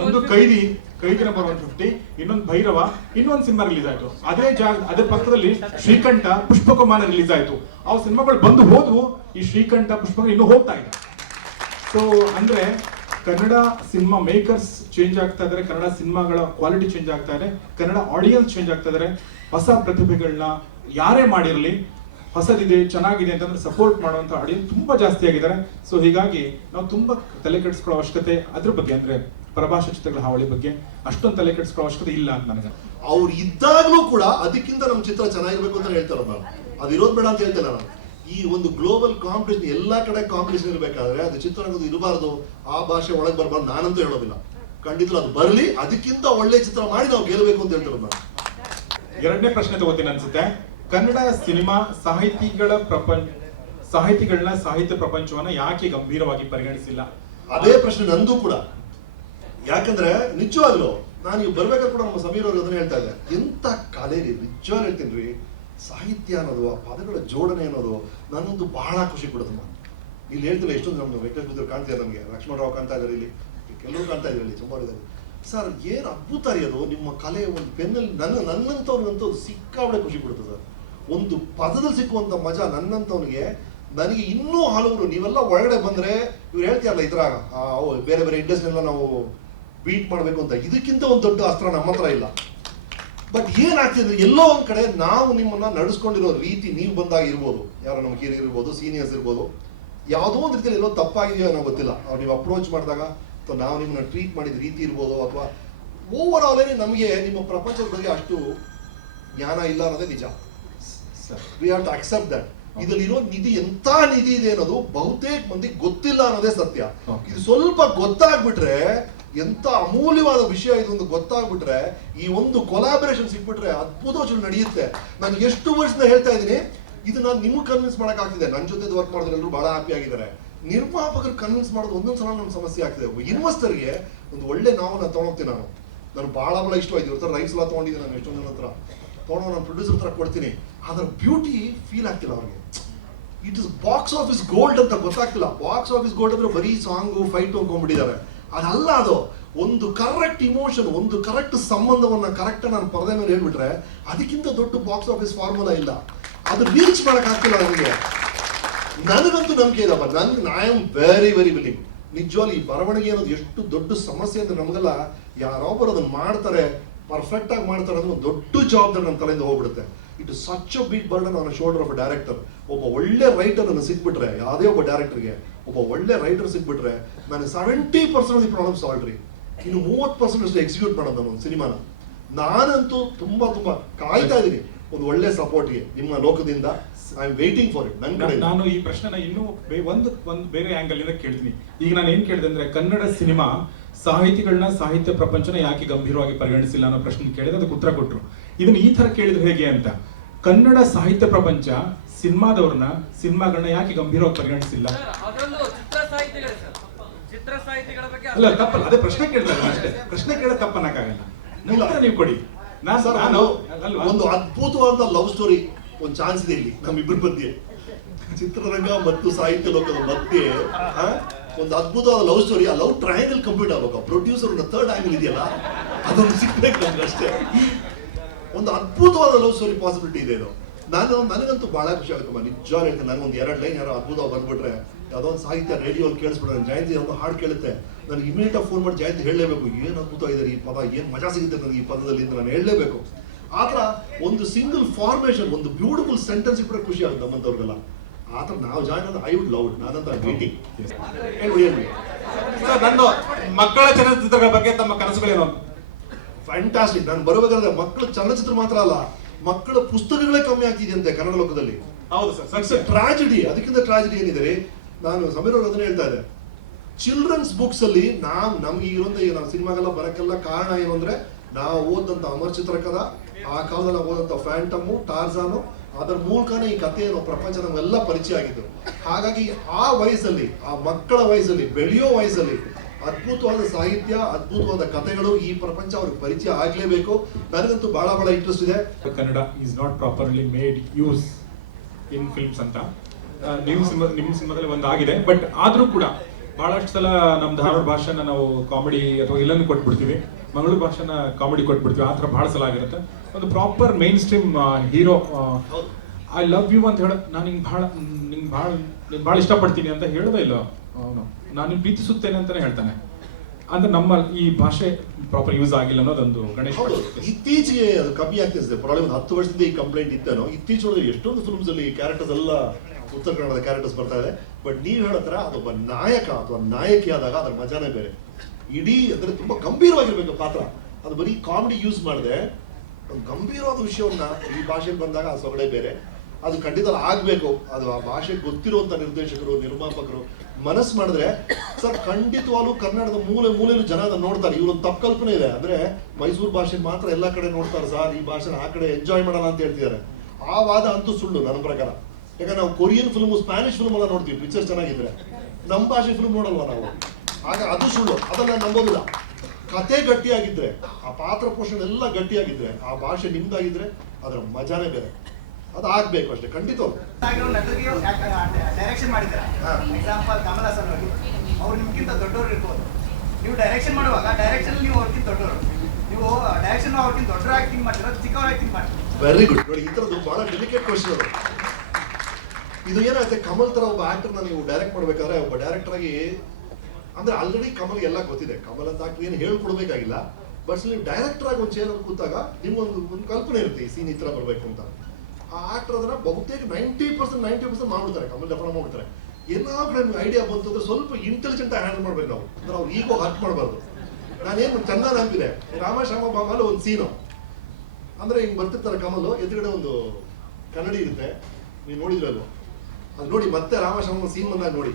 ಒಂದು ಕೈದಿ ನಂಬರ್ 150, ಇನ್ನೊಂದು ಭೈರವ, ಇನ್ನೊಂದು ಸಿನಿಮಾ ರಿಲೀಸ್ ಆಯ್ತು. ಅದೇ ಪಕ್ಕದಲ್ಲಿ ಶ್ರೀಕಂಠ, ಪುಷ್ಪಕುಮಾರ ರಿಲೀಸ್ ಆಯ್ತು. ಆ ಸಿನಿಮಾಗಳು ಬಂದು ಹೋದ್ವು. ಈ ಶ್ರೀಕಂಠ, ಪುಷ್ಪಕುಮಾರ ಇನ್ನೂ ಹೋಗ್ತಾ ಇದೆ. ಸೊ ಅಂದ್ರೆ ಕನ್ನಡ ಸಿನಿಮಾ ಮೇಕರ್ಸ್ ಚೇಂಜ್ ಆಗ್ತಾ ಇದಾರೆ, ಕನ್ನಡ ಸಿನಿಮಾಗಳ ಕ್ವಾಲಿಟಿ ಚೇಂಜ್ ಆಗ್ತಾ ಇದೆ, ಕನ್ನಡ ಆಡಿಯನ್ಸ್ ಚೇಂಜ್ ಆಗ್ತಾ ಇದಾರೆ. ಹೊಸ ಪ್ರತಿಭೆಗಳನ್ನ ಯಾರೇ ಮಾಡಿರಲಿ, ಹೊಸದಿದೆ ಚೆನ್ನಾಗಿದೆ ಅಂತಂದ್ರೆ ಸಪೋರ್ಟ್ ಮಾಡುವಂತ ಆಡಿಯನ್ಸ್ ತುಂಬಾ ಜಾಸ್ತಿ ಆಗಿದ್ದಾರೆ. ಸೊ ಹೀಗಾಗಿ ನಾವು ತುಂಬಾ ತಲೆ ಕೆಡಿಸ್ಕೊಳ್ಳೋ ಅವಶ್ಯಕತೆ ಅದ್ರ ಬಗ್ಗೆ, ಅಂದ್ರೆ ಪರಭಾಷಾ ಚಿತ್ರಗಳ ಹಾವಳಿ ಬಗ್ಗೆ ಅಷ್ಟೊಂದು ತಲೆ ಕೆಡಿಸ್ಕೊಳ್ಳೋ ಅವಶ್ಯಕತೆ ಇಲ್ಲ ಅಂತ ನನಗೆ. ಅವ್ರು ಇದ್ದಾಗ್ಲೂ ಕೂಡ ಅದಕ್ಕಿಂತ ನಮ್ಮ ಚಿತ್ರ ಚೆನ್ನಾಗಿರ್ಬೇಕು ಅಂತ ಹೇಳ್ತಾರ ನಾನು. ಅದಿರೋದ್ ಬೇಡ ಅಂತ ಹೇಳ್ತೇನೆ ನಾನು. ಈ ಒಂದು ಗ್ಲೋಬಲ್ ಕಾಂಪಿಟೇಷನ್, ಎಲ್ಲಾ ಕಡೆ ಕಾಂಪಿಟೇಷನ್ ಇರಬೇಕಾದ್ರೆ ಅದು ಚಿತ್ರರಂಗದ ಇರಬಾರ್ದು, ಆ ಭಾಷೆ ಒಳಗೆ ಬರಬಾರ್ದು ನಾನಂತೂ ಹೇಳೋದಿಲ್ಲ. ಖಂಡಿತ ಅದು ಬರಲಿ, ಅದಕ್ಕಿಂತ ಒಳ್ಳೆ ಚಿತ್ರ ಮಾಡಿ ನಾವು ಗೆಲ್ಲಬೇಕು ಅಂತ ಹೇಳ್ತಾರೆ ನಾನು. ಎರಡನೇ ಪ್ರಶ್ನೆ ತಗೋತೀನಿ ಅನ್ಸುತ್ತೆ. ಕನ್ನಡ ಸಿನಿಮಾ ಸಾಹಿತಿಗಳನ್ನ ಸಾಹಿತ್ಯ ಪ್ರಪಂಚವನ್ನ ಯಾಕೆ ಗಂಭೀರವಾಗಿ ಪರಿಗಣಿಸಿಲ್ಲ? ಅದೇ ಪ್ರಶ್ನೆ ನಂದು ಕೂಡ. ಯಾಕಂದ್ರೆ ನಿಜವಾಗ್ಲು ನಾನು ನೀವು ಬರ್ಬೇಕಾದ್ರೆ ಕೂಡ ನಮ್ಮ ಸಮೀರ್ ಅವ್ರಿಗೆ ಅದನ್ನ ಹೇಳ್ತಾ ಇದ್ದೆ, ಎಂತ ಕಲೆ ರೀ, ನಿಜವಾಗ್ ಹೇಳ್ತೀನಿ ರೀ. ಸಾಹಿತ್ಯ ಅನ್ನೋದು, ಆ ಪದಗಳ ಜೋಡಣೆ ಅನ್ನೋದು ನಾನೊಂದು ಬಹಳ ಖುಷಿ ಕೊಡುತ್ತಮ್ಮ. ಇಲ್ಲಿ ಹೇಳ್ತಿಲ್ಲ, ಎಷ್ಟೊಂದು ನಮ್ದು ವೆಂಕಟೇಶ್ ಬುದ್ಧರು ಕಾಣ್ತಿದ್ದಾರೆ, ನಮಗೆ ಲಕ್ಷ್ಮಣರಾವ್ ಕಾಣ್ತಾ ಇದ್ದಾರೆ, ಇಲ್ಲಿ ಕೆಲವರು ಕಾಣ್ತಾ ಇದ್ದಾರೆ, ಇಲ್ಲಿ ಸುಮಾರು ಇದ್ದಾರೆ. ಸರ್ ಏನ್ ಅದ್ಭುತ ರೀ ಅದು, ನಿಮ್ಮ ಕಲೆ ಒಂದು ಪೆನ್ನಲ್ಲಿ ನನ್ನಂತವ್ನಿಗಂತೂ ಸಿಕ್ಕಾಬಳೆ ಖುಷಿ ಕೊಡುತ್ತೆ ಸರ್. ಒಂದು ಪದದಲ್ಲಿ ಸಿಕ್ಕುವಂತ ಮಜಾ ನನ್ನಂತವನಿಗೆ, ನನಗೆ ಇನ್ನೂ ಹಲವರು, ನೀವೆಲ್ಲ ಒಳಗಡೆ ಬಂದ್ರೆ ಇವ್ರು ಹೇಳ್ತೀಯಲ್ಲ ಇದ್ರಾಗ ಬೇರೆ ಬೇರೆ ಇಂಡಸ್ಟ್ರಿಯಲ್ಲ ನಾವು ಬೀಟ್ ಮಾಡ್ಬೇಕು ಅಂತ, ಇದಕ್ಕಿಂತ ಒಂದು ದೊಡ್ಡ ಅಸ್ತ್ರ ನಮ್ಮ ಹತ್ರ ಇಲ್ಲ. ಬಟ್ ಏನಾಗ್ತಿದೆ, ಎಲ್ಲೋ ಒಂದ್ ಕಡೆ ನಾವು ನಿಮ್ಮನ್ನ ನಡೆಸ್ಕೊಂಡಿರೋ ರೀತಿ, ನೀವು ಬಂದಾಗ ಇರ್ಬೋದು, ಯಾರೋ ನಮ್ಮ ಹಿರಿಯರು ಇರ್ಬೋದು, ಸೀನಿಯರ್ಸ್ ಇರ್ಬೋದು, ಯಾವುದೋ ಒಂದು ರೀತಿಯಲ್ಲಿ ಎಲ್ಲೋ ತಪ್ಪಾಗಿದೆಯೋ ಅನ್ನೋ ಗೊತ್ತಿಲ್ಲ. ಅವ್ರು ನೀವು ಅಪ್ರೋಚ್ ಮಾಡಿದಾಗ ಅಥವಾ ನಾವು ನಿಮ್ಮನ್ನ ಟ್ರೀಟ್ ಮಾಡಿದ ರೀತಿ ಇರ್ಬೋದು, ಅಥವಾ ಓವರ್ ಆಲ್ ನಮಗೆ ನಿಮ್ಮ ಪ್ರಪಂಚದ ಬಗ್ಗೆ ಅಷ್ಟು ಜ್ಞಾನ ಇಲ್ಲ ಅನ್ನೋದೇ ನಿಜ. We have to accept that. ಇದರಲ್ಲಿರೋ ನಿಧಿ ಎಂತ ನಿಧಿ ಇದೆ ಅನ್ನೋದು ಬಹುತೇಕ ಮಂದಿಗೆ ಗೊತ್ತಿಲ್ಲ ಅನ್ನೋದೇ ಸತ್ಯ. ಇದು ಸ್ವಲ್ಪ ಗೊತ್ತಾಗ್ಬಿಟ್ರೆ, ಎಂತ ಅಮೂಲ್ಯವಾದ ವಿಷಯ ಇದೊಂದು ಗೊತ್ತಾಗ್ಬಿಟ್ರೆ, ಈ ಒಂದು ಕೊಲಾಬರೇಷನ್ ಸಿಕ್ಬಿಟ್ರೆ ಅದ್ಭುತವಾಗಿ ನಡೆಯುತ್ತೆ. ನಾನು ಎಷ್ಟು ವರ್ಷದಿಂದ ಹೇಳ್ತಾ ಇದ್ದೀನಿ, ಇದು ನಾನು ನಿಮ್ಗೆ ಕನ್ವಿನ್ಸ್ ಮಾಡಕ್ ಆಗ್ತಿದೆ. ನನ್ನ ಜೊತೆ ವರ್ಕ್ ಮಾಡಿದ್ರೆ ಎಲ್ಲರೂ ಬಹಳ ಹ್ಯಾಪಿ ಆಗಿದ್ದಾರೆ. ನಿರ್ಮಾಪಕರು ಕನ್ವಿನ್ಸ್ ಮಾಡೋದು ಒಂದೊಂದ್ಸಲ ನಮ್ಮ ಸಮಸ್ಯೆ ಆಗ್ತಿದೆ. ಇನ್ವೆಸ್ಟರ್ಗೆ ಒಂದು ಒಳ್ಳೆ ನಾವನ್ನ ತಗೊಂಡೋಗ್ತೀನಿ ನಾನು ಬಹಳ ಇಷ್ಟವಾಯ್ತು. ಇವ್ರ ರೈಟ್ಸ್ ಎಲ್ಲ ತಗೊಂಡಿದ್ದೀನಿ ನಾನು, ಎಷ್ಟೊಂದು ಜನ ಹತ್ರ ತಗೊಂಡು ನಾನು ಪ್ರೊಡ್ಯೂಸರ್ ಹತ್ರ ಕೊಡ್ತೀನಿ. ಅದರ ಬ್ಯೂಟಿ ಫೀಲ್ ಆಗ್ತಿಲ್ಲ ಅವ್ರಿಗೆ. It is box office gold ಅಂತ ಗೊತ್ತಾಗ್ತಿಲ್ಲ. ಬಾಕ್ಸ್ ಆಫೀಸ್ ಗೋಲ್ಡ್ ಅಂದ್ರೆ ಬರೀ ಸಾಂಗು ಫೈಟ್ ಹೋಗ್ಕೊಂಡ್ಬಿಟ್ಟಿದ್ದಾರೆ. ಅದಲ್ಲ, ಅದು ಒಂದು ಕರೆಕ್ಟ್ ಇಮೋಷನ್, ಒಂದು ಕರೆಕ್ಟ್ ಸಂಬಂಧವನ್ನ ಕರೆಕ್ಟ್ ನಾನು ಪರದೆ ಮೇಲೆ ಹೇಳ್ಬಿಟ್ರೆ ಅದಕ್ಕಿಂತ ದೊಡ್ಡ ಬಾಕ್ಸ್ ಆಫೀಸ್ ಫಾರ್ಮುಲಾ ಇಲ್ಲ. ಅದು ರೀಚ್ ಮಾಡಕ್ ಆಗ್ತಿಲ್ಲ ನನಗೆ. ನನಗಂತೂ ನಂಬಿಕೆ ಇದಪ್ಪ, I am very very willing. ನಿಜವಾಗ್ಲೂ ಈ ಬರವಣಿಗೆ ಅನ್ನೋದು ಎಷ್ಟು ದೊಡ್ಡ ಸಮಸ್ಯೆ ಅಂದ್ರೆ ನಮಗೆಲ್ಲ ಯಾರೊಬ್ಬರು ಅದನ್ನ ಮಾಡ್ತಾರೆ, ಪರ್ಫೆಕ್ಟ್ ಆಗಿ ಮಾಡ್ತಾರೆ ಅಂದ್ರೆ ಒಂದು ದೊಡ್ಡ ಜವಾಬ್ದಾರಿ ನಮ್ಮ ತಲೆಯಿಂದ ಹೋಗ್ಬಿಡುತ್ತೆ. It is such a big burden on shoulder of a director. ಒಬ್ಬ ಒಳ್ಳೆ ರೈಟರ್ ಅನ್ನು ಸಿಕ್ಬಿಟ್ರೆ, ಯಾವುದೇ ಒಬ್ಬ ಡೈರೆಕ್ಟರ್ಗೆ ಒಬ್ಬ ಒಳ್ಳೆ ರೈಟರ್ ಸಿಕ್ಬಿಟ್ರೆ ನಾನು 70% ಈ ಪ್ರಾಬ್ಲಮ್ ಸಾಲ್ವ್ ರೀ. ಇನ್ನು 30% ಅಷ್ಟು ಎಕ್ಸಿಕ್ಯೂಟ್ ಮಾಡೋದು ನಾನು ಒಂದು ಸಿನಿಮಾನ. ನಾನಂತೂ ತುಂಬಾ ಕಾಯ್ತಾ ಇದ್ದೀನಿ ಒಂದು ಒಳ್ಳೆ ಸಪೋರ್ಟ್ಗೆ ನಿಮ್ಮ ಲೋಕದಿಂದ. I am waiting for it. ನನ್ನ ಕಡೆ ನಾನು ಈ ಪ್ರಶ್ನೆನ ಇನ್ನೂ ಒಂದು ಬೇರೆ ಆಂಗಲ್ ಇಂದ ಕೇಳ್ತೀನಿ. ಈಗ ನಾನು ಏನ್ ಕೇಳಿದೆ ಅಂದ್ರೆ, ಕನ್ನಡ ಸಿನಿಮಾ ಸಾಹಿತಿಗಳನ್ನ ಸಾಹಿತ್ಯ ಪ್ರಪಂಚನ ಯಾಕೆ ಗಂಭೀರವಾಗಿ ಪರಿಗಣಿಸಿಲ್ಲ ಅನ್ನೋ ಪ್ರಶ್ನೆ ಕೇಳಿದ್ರೆ ಅದಕ್ಕೆ ಉತ್ತರ ಕೊಟ್ರು. ಇದನ್ನ ಈ ತರ ಕೇಳಿದ್ರೆ ಹೇಗೆ ಅಂತ, ಕನ್ನಡ ಸಾಹಿತ್ಯ ಪ್ರಪಂಚ ಸಿನಿಮಾಗಳನ್ನ ಯಾಕೆ ಗಂಭೀರವಾಗಿ ಪರಿಗಣಿಸಿಲ್ಲ? ಅಲ್ಲ, ತಪ್ಪಲ್ಲ, ಅದೇ ಪ್ರಶ್ನೆ ಕೇಳ್ತಾರೆ ಅಷ್ಟೇ. ಪ್ರಶ್ನೆ ಕೇಳ ತಪ್ಪನ್ನಕ್ಕಾಗಲ್ಲ, ನೀವು ಕೊಡಿ. ಒಂದು ಅದ್ಭುತವಾದ ಲವ್ ಸ್ಟೋರಿ ಒಂದು ಚಾನ್ಸ್ ಇದೆ ಇಲ್ಲಿ ನಮ್ಮಿಬ್ಬರ ಮಧ್ಯೆ, ಚಿತ್ರರಂಗ ಮತ್ತು ಸಾಹಿತ್ಯ ಲೋಕದ ಮಧ್ಯೆ ಒಂದು ಅದ್ಭುತವಾದ ಲವ್ ಸ್ಟೋರಿ. ಆ ಲವ್ ಟ್ರಯಾಂಗಲ್ ಕಂಪ್ಲೀಟ್ ಆಗ್ಬೇಕು. ಪ್ರೊಡ್ಯೂಸರ್ ಥರ್ಡ್ ಆಂಗಲ್ ಇದೆಯಲ್ಲ, ಅದೊಂದು ಸಿಕ್ಬೇಕು ನಮ್ಗೆ ಅಷ್ಟೇ. ಒಂದು ಅದ್ಭುತವಾದ ಲವ್ ಸ್ಟೋರಿ ಪಾಸಿಬಿಲಿಟಿ ಇದೆ ಇದು. ನನಗಂತೂ ಬಹಳ ಖುಷಿ ಆಗುತ್ತಮ್ಮ, ನಿಜ ಹೇಳ್ತೇನೆ. ನನಗೊಂದು 2 ಲೈನ್ ಯಾರೋ ಅದ್ಭುತವಾಗಿ ಬಂದ್ಬಿಟ್ರೆ, ಯಾವುದೋ ಒಂದು ಸಾಹಿತ್ಯ ರೇಡಿಯೋಲ್ಲಿ ಕೇಳಿಸ್ಬಿಟ್ರೆ, ಜಯಂತಿ ಒಂದು ಹಾಡು ಕೇಳುತ್ತೆ, ನನಗೆ ಇಮಿಡಿಯೇಟ್ ಆಗಿ ಫೋನ್ ಮಾಡಿ ಜಯಂತಿ ಹೇಳಲೇಬೇಕು, ಏನು ಅದ್ಭುತ ಇದೆ ಈ ಪದ, ಏನು ಮಜಾ ಸಿಗುತ್ತೆ ನನಗೆ ಈ ಪದದಲ್ಲಿ ಅಂತ ನಾನು ಹೇಳಲೇಬೇಕು. ಆತರ ಒಂದು ಸಿಂಗಲ್ ಫಾರ್ಮೇಶನ್, ಒಂದು ಬ್ಯೂಟಿಫುಲ್ ಸೆಂಟೆನ್ಸ್ ಇಟ್ಬಿಟ್ರೆ ಖುಷಿ ಆಗುತ್ತೆ ನಮ್ಮಂತವ್ರಿಗೆಲ್ಲ. ಆತರ ನಾವು ಜಾಯ್ನ್ ಆದ್ರೆ ಐ ವುಡ್ ಲವ್ ಇಟ್. ನಾನಂತ ಮೀಟಿಂಗ್ ನನ್ನ ಮಕ್ಕಳ ಚಲನಚಿತ್ರಗಳ ಬಗ್ಗೆ ತಮ್ಮ ಕನಸುಗಳೇನು? ಫ್ಯಾಂಟಾಸ್ಟಿಕ್. ನಾನು ಬರಬೇಕಾದ್ರೆ ಮಕ್ಕಳ ಚಲನಚಿತ್ರ ಮಾತ್ರ ಅಲ್ಲ, ಮಕ್ಕಳ ಪುಸ್ತಕಗಳೇ ಕಮ್ಮಿ ಆಗ್ತಿದೆ ಅಂತೆ ಕನ್ನಡ ಲೋಕದಲ್ಲಿ. ಹೌದು ಸರ್, ಟ್ರಾಜಿಡಿ. ಅದಕ್ಕಿಂತ ಟ್ರಾಜಿಡಿ ಏನಿದೆ, ನಾನು ಸಮೀರ್ ಅವರು ಅದನ್ನ ಹೇಳ್ತಾ ಇದ್ದೆ, ಚಿಲ್ಡ್ರನ್ಸ್ ಬುಕ್ಸ್ ಅಲ್ಲಿ ನಮ್ಗೆ ಇರುವಂತ ನಾವು ಸಿನಿಮಾಗೆಲ್ಲ ಬರಕ್ಕೆಲ್ಲ ಕಾರಣ ಏನು ಅಂದ್ರೆ, ನಾವು ಓದಂತ ಅಮರ್ ಚಿತ್ರಕಥಾ, ಆ ಕಾಲದಲ್ಲಿ ನಾವು ಓದಂತ ಫ್ಯಾಂಟಮು, ಟಾರ್ಜಾನು, ಅದರ ಮೂಲಕನೇ ಈ ಕಥೆಯನ್ನು ಪ್ರಪಂಚ ನಮ್ಗೆಲ್ಲ ಪರಿಚಯ ಆಗಿದ್ದು. ಹಾಗಾಗಿ ಆ ವಯಸ್ಸಲ್ಲಿ, ಆ ಮಕ್ಕಳ ವಯಸ್ಸಲ್ಲಿ, ಬೆಳೆಯೋ ವಯಸ್ಸಲ್ಲಿ ಅದ್ಭುತವಾದ ಸಾಹಿತ್ಯ, ಅದ್ಭುತವಾದ ಕಥೆಗಳು, ಈ ಪ್ರಪಂಚ ಅವ್ರಿಗೆ ಪರಿಚಯ ಆಗ್ಲೇಬೇಕು. ನನಗಂತೂ ಬಹಳ ಇಂಟ್ರೆಸ್ಟ್ ಇದೆ. Kannada is not properly made use in films ಅಂತ. ನಿಮ್ಮ ಸಿನಿಮಾದಲ್ಲಿ ಒಂದಾಗಿದೆ, ಬಟ್ ಆದ್ರೂ ಕೂಡ ಬಹಳಷ್ಟು ಸಲ ನಮ್ಮ ಧಾರವಾಡ ಭಾಷೆನ ನಾವು ಕಾಮಿಡಿ ಅಥವಾ ಇಲ್ಲನ್ನು ಕೊಟ್ಬಿಡ್ತೀವಿ, ಮಂಗಳೂರು ಭಾಷೆನ ಕಾಮಿಡಿ ಕೊಟ್ಬಿಡ್ತೀವಿ. ಆ ಥರ ಭಾಳ ಸಲ ಆಗಿರುತ್ತೆ. ಒಂದು proper mainstream hero I love you ಅಂತ ಹೇಳ, ನಾನು ನಿಂಗೆ ಭಾಳ ಇಷ್ಟಪಡ್ತೀನಿ ಅಂತ ಹೇಳೋದೇ ಇಲ್ಲ ಅವನು, ನಾನು ನಿನ್ನ ಪ್ರೀತಿಸುತ್ತೇನೆ ಅಂತಾನೆ ಹೇಳ್ತಾನೆ. ಅಂದ್ರೆ ನಮ್ಮ ಈ ಭಾಷೆ ಪ್ರಾಪರ್ ಯೂಸ್ ಆಗಿಲ್ಲ ಅನ್ನೋದೊಂದು ಗಣೇಶ್. ಇತ್ತೀಚೆಗೆ ಅದು ಕಮ್ಮಿ ಆಗ್ತಿದೆ. ಪ್ರಾಬ್ಲಮ್ ಒಂದು 10 ವರ್ಷದಿಂದ ಈ ಕಂಪ್ಲೇಂಟ್ ಇತ್ತೇನೋ. ಇತ್ತೀಚೆಗೆ ಎಷ್ಟೊಂದು ಫಿಲ್ಮ್ಸ್ ಅಲ್ಲಿ ಕ್ಯಾರೆಕ್ಟರ್ಸ್ ಎಲ್ಲ ಉತ್ತರ ಕನ್ನಡದ ಕ್ಯಾರೆಕ್ಟರ್ಸ್ ಬರ್ತಾ ಇದೆ. ಬಟ್ ನೀವ್ ಹೇಳತ್ರ ಅದೊಬ್ಬ ನಾಯಕ ಅಥವಾ ನಾಯಕಿ ಆದಾಗ ಅದ್ರ ಮಜಾನೇ ಬೇರೆ. ಇಡೀ ಅಂದ್ರೆ ತುಂಬಾ ಗಂಭೀರವಾಗಿರ್ಬೇಕು ಪಾತ್ರ. ಅದು ಬರೀ ಕಾಮಿಡಿ ಯೂಸ್ ಮಾಡದೆ ಒಂದು ಗಂಭೀರವಾದ ವಿಷಯವನ್ನ ಈ ಭಾಷೆಗೆ ಬಂದಾಗ ಆ ಸೊಗಡೆ ಬೇರೆ. ಅದು ಖಂಡಿತ ಆಗ್ಬೇಕು. ಅದು ಆ ಭಾಷೆಗೆ ಗೊತ್ತಿರುವಂತ ನಿರ್ದೇಶಕರು, ನಿರ್ಮಾಪಕರು ಮನಸ್ಸು ಮಾಡಿದ್ರೆ ಸರ್ ಖಂಡಿತವಾಗ್ಲೂ ಕನ್ನಡದ ಮೂಲೆಯಲ್ಲೂ ಜನ ಅದನ್ನ ನೋಡ್ತಾರೆ. ಇವ್ರೊಂದು ತಪ್ಪು ಕಲ್ಪನೆ ಇದೆ. ಅಂದ್ರೆ ಮೈಸೂರು ಭಾಷೆ ಮಾತ್ರ ಎಲ್ಲಾ ಕಡೆ ನೋಡ್ತಾರೆ ಸರ್, ಈ ಭಾಷೆನ ಆ ಕಡೆ ಎಂಜಾಯ್ ಮಾಡೋಣ ಅಂತ ಹೇಳ್ತಿದ್ದಾರೆ. ಆ ವಾದ ಅಂತೂ ಸುಳ್ಳು ನನ್ನ ಪ್ರಕಾರ. ಯಾಕಂದ್ರೆ ನಾವು ಕೊರಿಯನ್ ಫಿಲ್ಮ್, ಸ್ಪ್ಯಾನಿಷ್ ಫಿಲ್ಮ್ ಎಲ್ಲ ನೋಡ್ತೀವಿ ಪಿಕ್ಚರ್ ಚೆನ್ನಾಗಿದ್ರೆ, ನಮ್ಮ ಭಾಷೆ ಫಿಲ್ಮ್ ನೋಡಲ್ವಾ ನಾವು? ಆಗ ಅದು ಸುಳ್ಳು, ಅದನ್ನ ನಂಬೋದಿಲ್ಲ. ಕತೆ ಗಟ್ಟಿಯಾಗಿದ್ರೆ, ಆ ಪಾತ್ರ ಪೋಷಣೆ ಎಲ್ಲ ಗಟ್ಟಿಯಾಗಿದ್ರೆ, ಆ ಭಾಷೆ ನಿಮ್ದಾಗಿದ್ರೆ ಅದರ ಮಜಾನೇ ಬೇರೆ. ಅದು ಆಗ್ಬೇಕು ಅಷ್ಟೇ ಖಂಡಿತ. ಡೈರೆಕ್ಷನ್ ಮಾಡಿದ್ದೀರಾ, ಎಕ್ಸಾಂಪಲ್ ಕಮಲ್ ಹಾಸನ್ ಅವ್ರು ನಿಮ್ಗಿಂತ ದೊಡ್ಡವರು ಇರ್ಬೋದು. ನೀವು ಡೈರೆಕ್ಷನ್ ಮಾಡುವಾಗ ಡೈರೆಕ್ಷನ್ ನೀವು ಅವ್ರಿಗಿಂತ ದೊಡ್ಡವರು, ನೀವು ಡೈರೆಕ್ಷನ್ ಅವ್ರಿಗಿಂತ ದೊಡ್ಡವರು ಆಕ್ಟಿಂಗ್ ಮಾಡ್ತೀರಾ, ಚಿಕ್ಕವ್ರು ಆಕ್ಟಿಂಗ್ ಮಾಡ್ತೀರಾ? Very good. ನೋಡಿ, ಈ ತರದ್ದು ಬಹಳ ಡೆಲಿಕೇಟ್ ಕ್ವಶನ್ ಅದು. ಇದು ಏನಾಗುತ್ತೆ, ಕಮಲ್ ತರ ಒಬ್ಬ ಆಕ್ಟರ್ನ ನೀವು ಡೈರೆಕ್ಟ್ ಮಾಡ್ಬೇಕಾದ್ರೆ ಒಬ್ಬ ಡೈರೆಕ್ಟರ್ ಆಗಿ, ಅಂದ್ರೆ ಆಲ್ರೆಡಿ ಕಮಲ್ ಎಲ್ಲ ಗೊತ್ತಿದೆ, ಕಮಲ್ ಅಂತ ಆಕ್ಟರ್ ಏನು ಹೇಳ್ಕೊಡ್ಬೇಕಾಗಿಲ್ಲ. ಬಟ್ ನೀವು ಡೈರೆಕ್ಟರ್ ಆಗಿ ಒಂದು ಚೇರ್ ಕೂತಾಗ ನಿಮ್ಗೊಂದು ಕಲ್ಪನೆ ಇರುತ್ತೆ, ಈ ಸೀನ್ ಈ ತರ ಬರ್ಬೇಕು ಅಂತ. ಆ ಆಕ್ಟರ್ ಅದನ್ನ ಬಹುತೇಕ 90% ಮಾಡ್ಬಿಡ್ತಾರೆ. ಕಮಲ್ ಡೆಫ್ರೆಂಟ್ ಮಾಡ್ಬಿಡ್ತಾರೆ. ಏನಾದ್ರೂ ನಿಮ್ಗೆ ಐಡಿಯಾ ಬಂತು ಅಂದ್ರೆ ಸ್ವಲ್ಪ ಇಂಟೆಲಿಜೆಂಟ್ ಆಗಿ ಹ್ಯಾಂಡಲ್ ಮಾಡ್ಬೇಕು ನಾವು. ಅಂದ್ರೆ ಅವ್ರು ಈಗೋ ಹರ್ಟ್ ಮಾಡಬಾರ್ದು. ನಾನೇನು ಚೆನ್ನಾಗಿ ನೆನಪಿದೆ, ರಾಮಶ್ಯಾಮ ಬಾಮಲ್ಲಿ ಒಂದು ಸೀನು ಅಂದ್ರೆ ಹಿಂಗ್ ಬರ್ತಿರ್ತಾರೆ ಕಮಲ್, ಎದುರುಗಡೆ ಒಂದು ಕನ್ನಡಿ ಇರುತ್ತೆ, ನೀವು ನೋಡಿದ್ರಲ್ವ? ಅದು ನೋಡಿ ಮತ್ತೆ ರಾಮಶ್ಯಾಮ ಸೀನ್ ಬಂದಾಗ ನೋಡಿ,